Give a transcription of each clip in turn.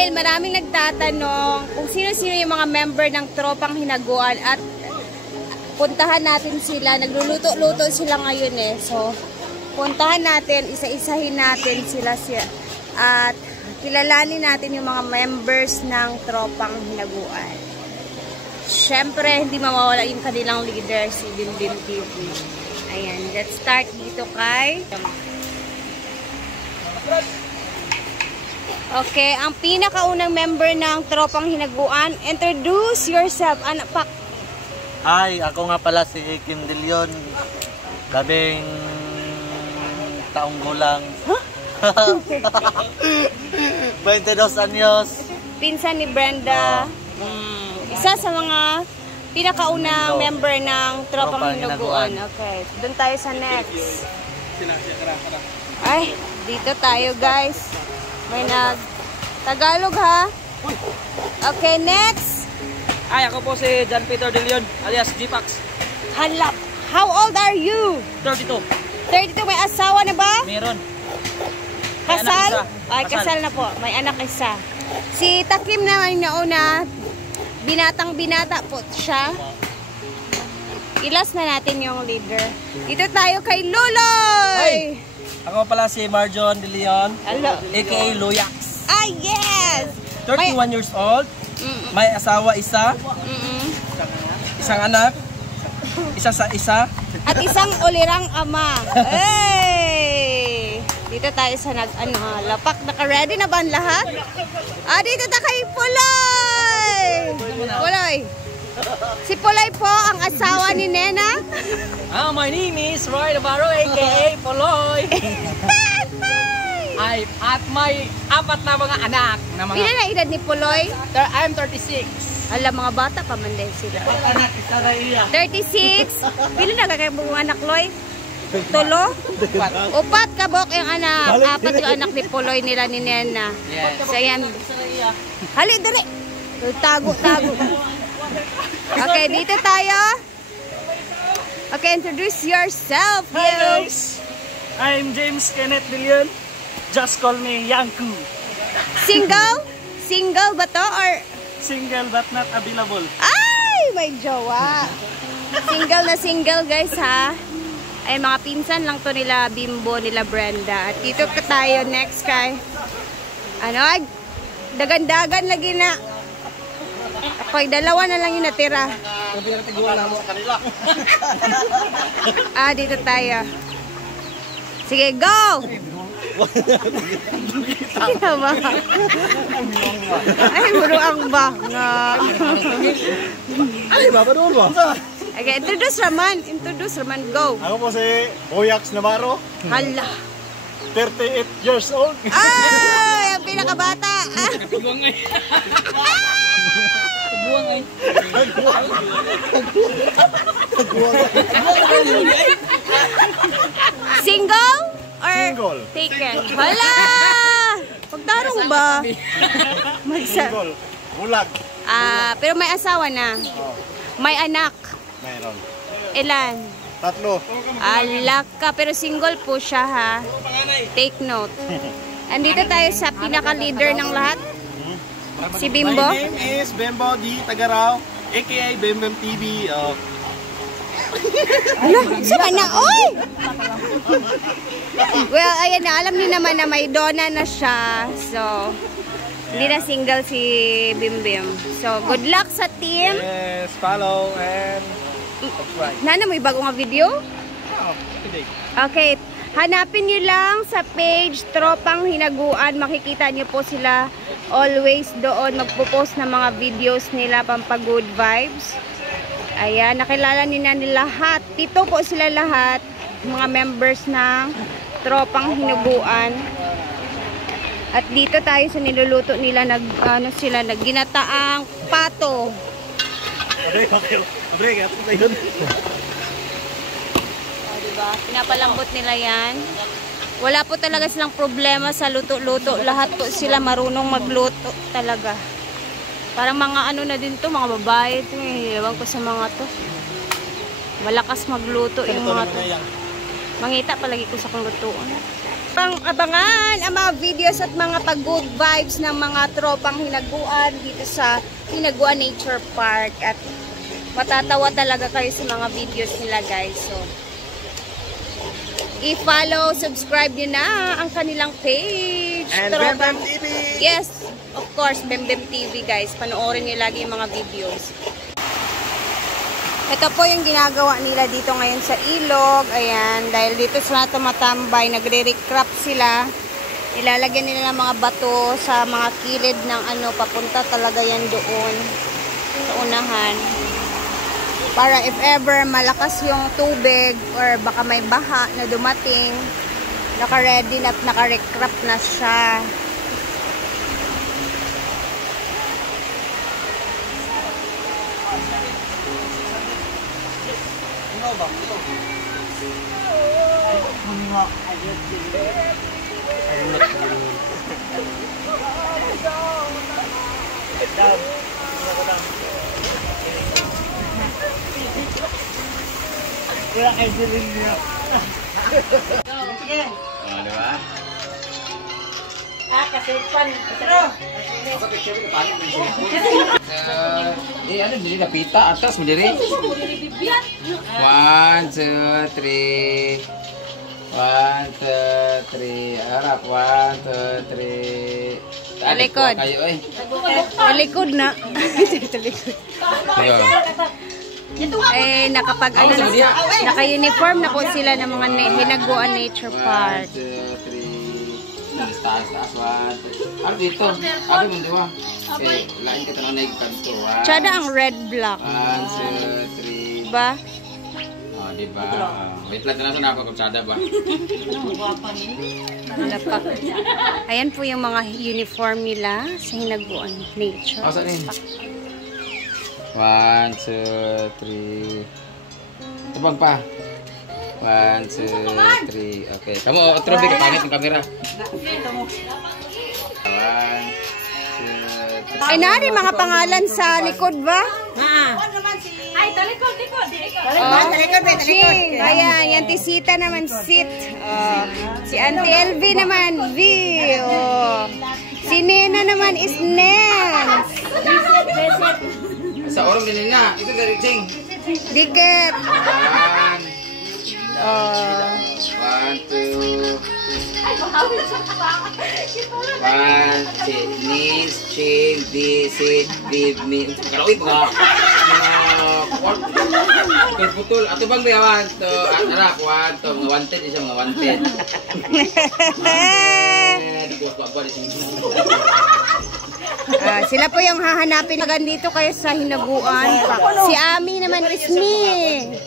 Dahil maraming nagtatanong kung sino-sino yung mga member ng Tropang Hinaguan at puntahan natin sila. Nagluluto-luto sila ngayon eh. So, puntahan natin, isa-isahin natin sila at kilalanin natin yung mga members ng Tropang Hinaguan. Siyempre, hindi mawawala yung kanilang leader, si Bimbim TV. Ayan, let's start dito kay... Okay, ang pinakaunang member ng Tropang Hinaguan, introduce yourself. Anak Pak. Hi, ako nga pala si Kim De Leon. 12 taong gulang. Huh? 22 anyos. Pinsan ni Brenda. Isa sa mga pinakaunang member ng Tropang Hinaguan. Okay, doon tayo sa next. Ay, dito tayo guys. May Tagalog ha. Okay, next. Ay, ako po si John Peter De Leon, alias G-Pax. Halap. How old are you? 32. 32, may asawa na ba? Meron. Kasal? Ay, kasal na po. May anak isa. Si Takim naman nauna, binatang-binata po siya. Ilas na natin yung leader. Dito tayo kay Luloy! Ay! Ako pala si Marjon De Leon, aka Loyax. Ah, yes! 31 years old. May asawa isa. Isang anak. Isa sa isa. At isang ulirang ama. Hey! Dito tayo sa lapak. Naka-ready na ba ang lahat? Ah, dito tayo kay Puloy! Puloy. Si Puloy po ang asawa ni Nena. My name is Roy Navarro, aka Puloy. At may 4 na mga anak. Pila na edad ni Puloy? I'm 36. Alam, mga bata pa man din sila. 36. Pila na kagaya mga anak, Loy? Tulo? Upat kabok yung anak. 4 yung anak ni Puloy nila ni Nena. Yes. So, yan. Hali, dali. Tago. Okay, dito tayo. Okay, introduce yourself. Hi guys, I'm James Kenneth De Leon. Just call me Yanku. Single? Single ba to or? Single but not available. Ay, may jowa. Single na single guys ha. Ay, mga pinsan lang to nila Bimbo, nila Brenda. At dito ka tayo next kay dagan-dagan lagi na. Ako'y 2 na lang yung natira. Dito tayo. Sige, go! Sige ba? Ay, muruang ba? Ay, baba doon ba? Okay, introduce Raman, go! Ako po si Oyax Navarro. Hala! 38 years old. Ay! Ang pinakabata! Single? Or Single. Taken? Hala! Pagdarong ba? Single. Bulag. Pero may asawa na. May anak. Mayroon. Ilan? 3. Alak ka, pero single po siya ha. Take note. Andito tayo sa pinaka-leader ng lahat. Si Bimbo. My name is Bimbo D. Tagaraw, aka Bimbim TV. Ano? Saan na? Oy! Well, ayan na. Alam niyo naman na may dona na siya. So, hindi na single si Bimbim. So, good luck sa team. Yes, follow and subscribe. Nana, may bago nga video? Okay. Hanapin niyo lang sa page Tropang Hinaguan. Makikita niyo po sila always doon. Magpo-post ng mga videos nila pampagood vibes. Ayan, nakilala nila lahat. Dito po sila lahat. Mga members ng Tropang Hinaguan. At dito tayo sa niluluto nila. Nagginataang pato. Diba? Pinapalambot nila yan. Wala po talaga silang problema sa luto-luto. Lahat po sila marunong magluto talaga. Parang mga na din to, mga babae to. Ewan ko sa mga to. Malakas magluto yung mga to. Mangita palagi ko sa kong lutuan. Abangan ang mga videos at mga pag-good vibes ng mga tropang hinaguan dito sa Hinaguan Nature Park. At matatawa talaga kayo sa mga videos nila, guys. So, i-follow, subscribe nyo na ang kanilang page. And Bembem TV! Yes, of course, Bembem TV, guys. Panoorin nyo lagi yung mga videos. Ito po yung ginagawa nila dito ngayon sa ilog. Ayan, dahil dito sila tumatambay, nagre-recrap sila. Ilalagyan nila ng mga bato sa mga kilid ng papunta talaga yan doon sa unahan. Para if ever malakas yung tubig or baka may baha na dumating, naka-ready at naka-recrap na siya. Wala kayo din niya. Sige. Diba? Kasi pan. Pero dili napita atas mo diri. 1 2 3 1 2 3 harap 1 2 3 Talikod. Kayo eh. Talikod na. Talikod. Ayun. Nakapag naka-uniform na po sila ng mga Hinaguan Nature Park. 1 2 3 taas 1. Ano dito? Ano mo diwa? Okay, lain ka tanong na kanto. Tsada ang red block. 1 2 3. Ba? Oh, di ba? Wait lang na sana ako kutsada ba? Lapak. Ayan po yung mga uniform nila sa Hinaguan Nature. Oh, saan yun? 1 2 3. Tubag pa. 1 2 3. Okay. Kamu trobe ka pangit yung camera. 1 2 3. Ay, nari mga pangalan sa likod ba? Ay, talikod. Ching. Ayan, yan tisita naman sit. Si Auntie LV naman V. Si Nena naman is Nens. Sa orong din nga. Ito dari Ching. Diket. 1 2 1 Chinese Ching visit with me. Kalau itu mga putul atau bang bayawan to anak wan to mga wanted isa mga wanted. Di di sini. Sila po yung hahanapin agad dito kayo sa Hinaguan. Si Ami naman is me.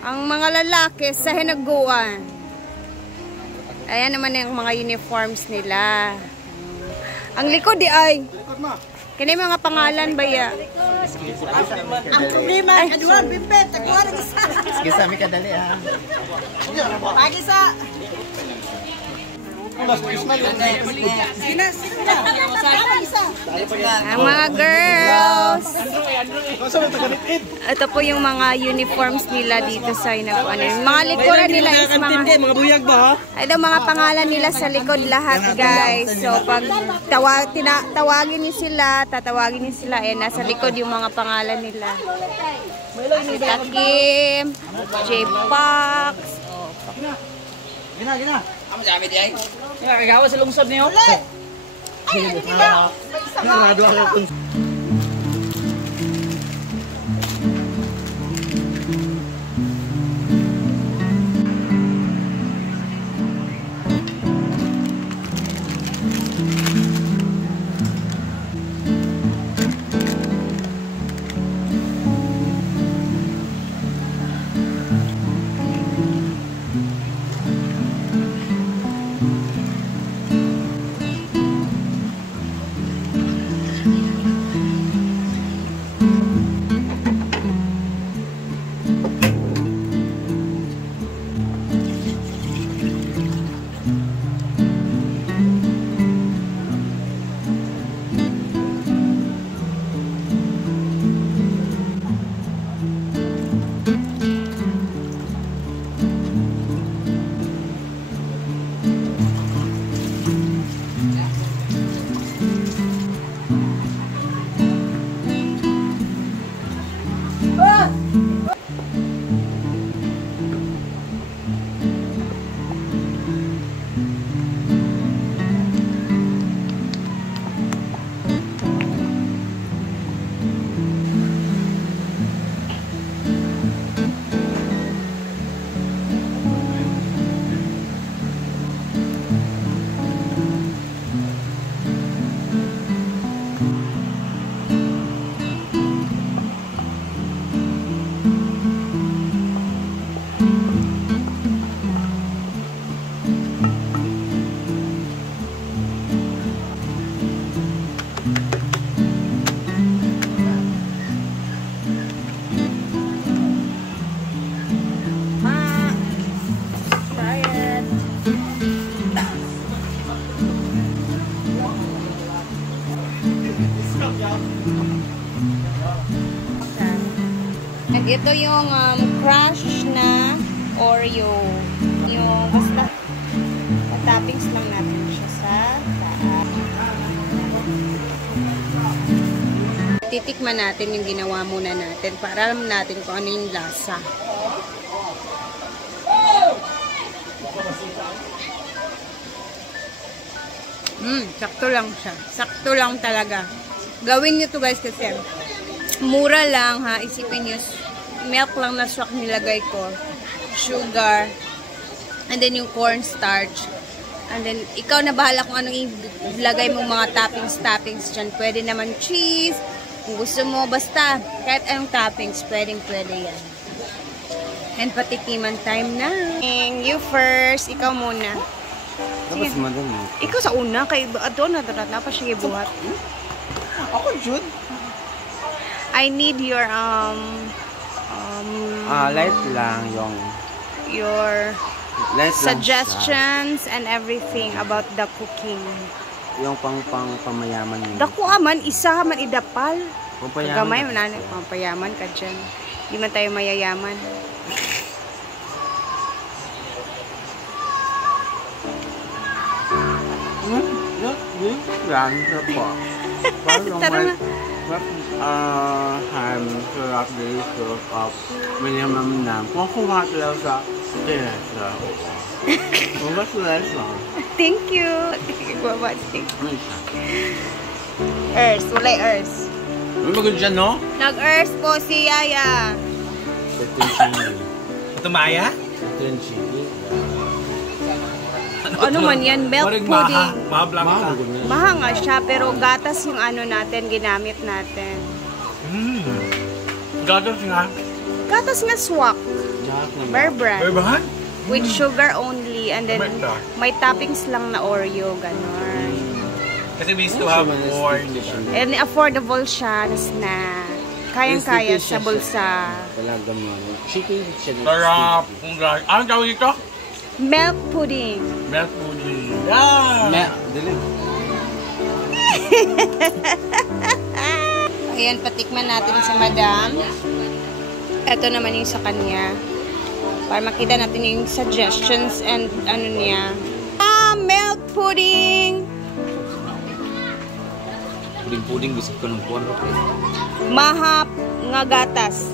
Ang mga lalaki sa Hinaguan. Ayan naman yung mga uniforms nila. Ang likod di ay. Kini mga pangalan ba ya? Ang problema, kaduan, pimpet, takuha na isa. Sige sa amin kadali ha. Pagi sa... Ang mga girls. Ito po yung mga uniforms nila dito sa Hinaguan. Mga likuran nila is mga buyag ba ha? ito mga pangalan nila sa likod lahat, guys. So pag tawagin niyo sila, tatawagin niyo sila, nasa likod yung mga pangalan nila. Si Takim, J-Pax. Gina. Amo sa amin di ay. Nagagawa sa lungsod niyo. Narado ako. And ito yung crush na Oreo. Yung basta toppings lang natin siya sa taas. Titikman natin yung ginawa muna natin para alam natin kung ano yung lasa. Sakto lang siya. Sakto lang talaga. Gawin nyo to guys kasi mura lang ha. Isipin nyo, milk lang na swak nilagay ko. Sugar. And then yung cornstarch. And then, ikaw na bahala kung anong ilagay mong mga toppings dyan. Pwede naman cheese. Kung gusto mo, basta. Kahit anong toppings, pwede yan. And patikiman time na. You first. Ikaw muna. Tapos madami. Ikaw sa una. Kay doon na pa siya ibuhat. Ako, Jude. I need your light lang yung light suggestions and everything about the cooking. yung pamayaman mo. Dako aman isa man idapal. Pampayaman. Gamay man pampayaman ka dyan. Di man tayo mayayaman. Yan po. Tara na. I'm sure this sort of minimum na kukuha lang sa Thank you. Earth. Walay Earth. May magod dyan, no? Nag-Earth po si Yaya. Ito Maya? Ano man yan? Milk pudding. Maha. Maha nga siya, pero gatas yung ano natin, ginamit natin. Gatas nga. Gatas nga swak. Bear brand. Berbahan? With sugar only. And then, may toppings lang na Oreo. Ganon. Kasi we used to have more. And affordable siya na kayang-kaya sa bulsa. Talaga mo. Chicken. Sarap. Anong tawag ito? Milk pudding. Milk pudding. Yeah! Ayan, patikman natin si Madam. Ito naman yung sa kanya. Para makita natin yung suggestions and ano niya. Milk pudding! Puding bisik ko ng puwan. Mahap nga gatas.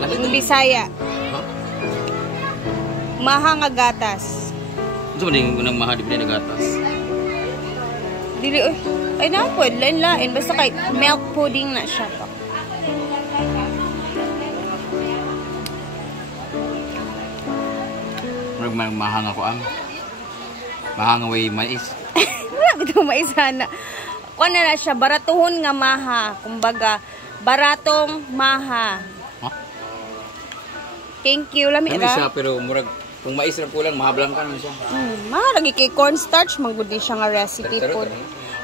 Yung Bisaya. Maha nga gatas. Ito ba din unang maha di ba na gatas? Dili, ay na po, lain-lain. Basta kay milk pudding na siya pa. Mahang ako ang mahang away mais. Wala ito maisana. Kung na siya, baratuhon nga maha. Kumbaga, baratong maha. Huh? Thank you. Lami Ano siya, ra. pero murag, kung mais na kulang, mahablang ka naman siya. Maha, lagi kay cornstarch. Manggudi siya nga recipe po.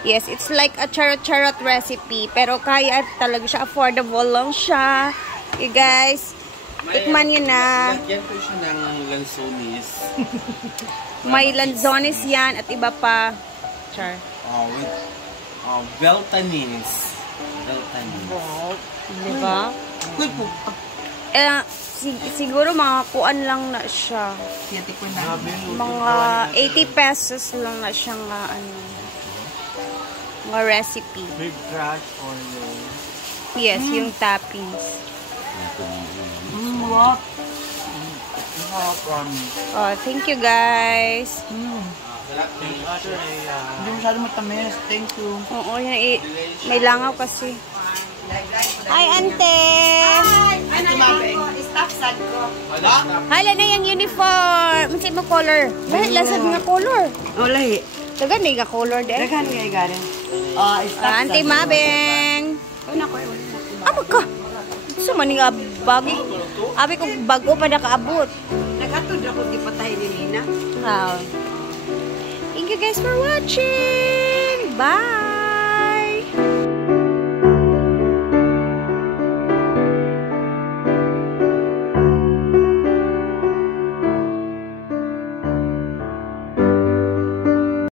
Yes, it's like a charot-charot recipe. Pero kaya talaga siya. Affordable lang siya. Okay, guys. Tikman nyo na. Lagyan ko siya ng lansones. May lanzones yan at iba pa. Char. With Beltanese. Diba? Siguro mga kuan lang na siya. Mga 80 pesos lang na siya nga ano. Mga recipe. Big crush or no? Yes, yung toppings. mo. Oh, thank you guys. Hindi masyado matamis. Thank you. Oo, yan may langaw kasi. Hi, ante. Ay, tumabing. Stop sad ko. Hala na yung uniform. Masay mo color. Dahil lasad nga color. Oh, lahi. Dagan na yung color de. Dagan nga galing. Oh, stop sad. Auntie Mabeng. Amo ka. Gusto man nga bago. Abi ko bago pa nakaabot. Naghatod ako di patay ni Nina. Wow. Thank you guys for watching. Bye.